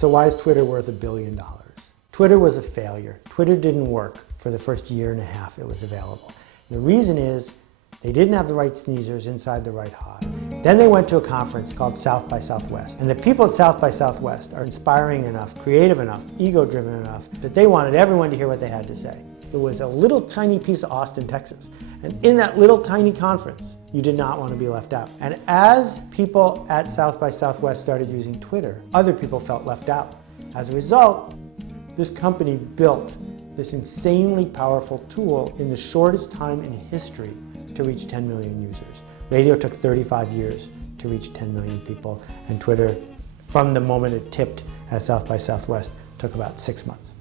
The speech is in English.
So why is Twitter worth $1 billion? Twitter was a failure. Twitter didn't work for the first year and a half it was available. And the reason is they didn't have the right sneezers inside the right hive. Then they went to a conference called South by Southwest. And the people at South by Southwest are inspiring enough, creative enough, ego-driven enough that they wanted everyone to hear what they had to say. It was a little tiny piece of Austin, Texas. And in that little tiny conference, you did not want to be left out. And as people at South by Southwest started using Twitter, other people felt left out. As a result, this company built this insanely powerful tool in the shortest time in history to reach 10 million users. Radio took 35 years to reach 10 million people, and Twitter, from the moment it tipped at South by Southwest, took about 6 months.